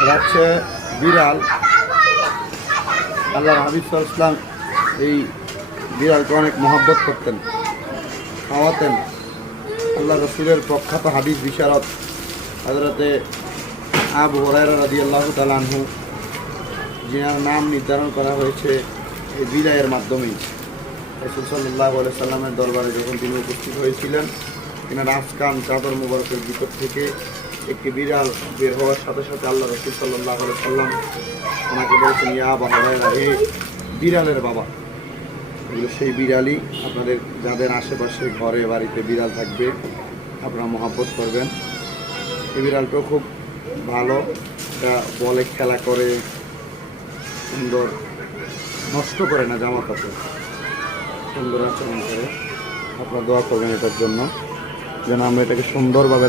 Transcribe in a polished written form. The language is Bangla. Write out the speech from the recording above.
এটা হচ্ছে বিড়াল। আল্লাহ হাবিব সাল্লাল্লাহু আলাইহি ওয়াসাল্লাম এই বিড়ালকে অনেক মহব্বত করতেন, খাওয়াতেন। আল্লাহ রসুলের প্রখ্যাত হাদিস বিশারদ হযরতে আবু হুরায়রা রাদিয়াল্লাহু তাআলা আনহু, যার নাম নির্ধারণ করা হয়েছে এই বিড়ালের মাধ্যমেই। রাসূল সাল্লাল্লাহু আলাইহি সাল্লামের দরবারে যখন তিনি উপস্থিত হয়েছিলেন, তিনি আফকান চাদর মুবারকের ভিতর থেকে একটি বিড়াল বের হওয়ার সাথে সাথে আল্লাহ রাসূল সাল্লাল্লাহু আলাইহি সাল্লাম ওনাকে বলেছেন, ইয়া আবু হুরায়রা, হে বিড়ালের বাবা। এগুলো সেই বিড়ালই। আপনাদের যাদের আশেপাশে ঘরে বাড়িতে বিড়াল থাকবে, আপনারা মহব্বত করবেন। এই বিড়ালটাও খুব ভালো, এটা বলে খেলা করে, সুন্দর, নষ্ট করে না জামা কাপড়, সুন্দর আচরণ করে। আপনারা দোয়া করবেন এটার জন্য, যেন আমরা এটাকে সুন্দরভাবে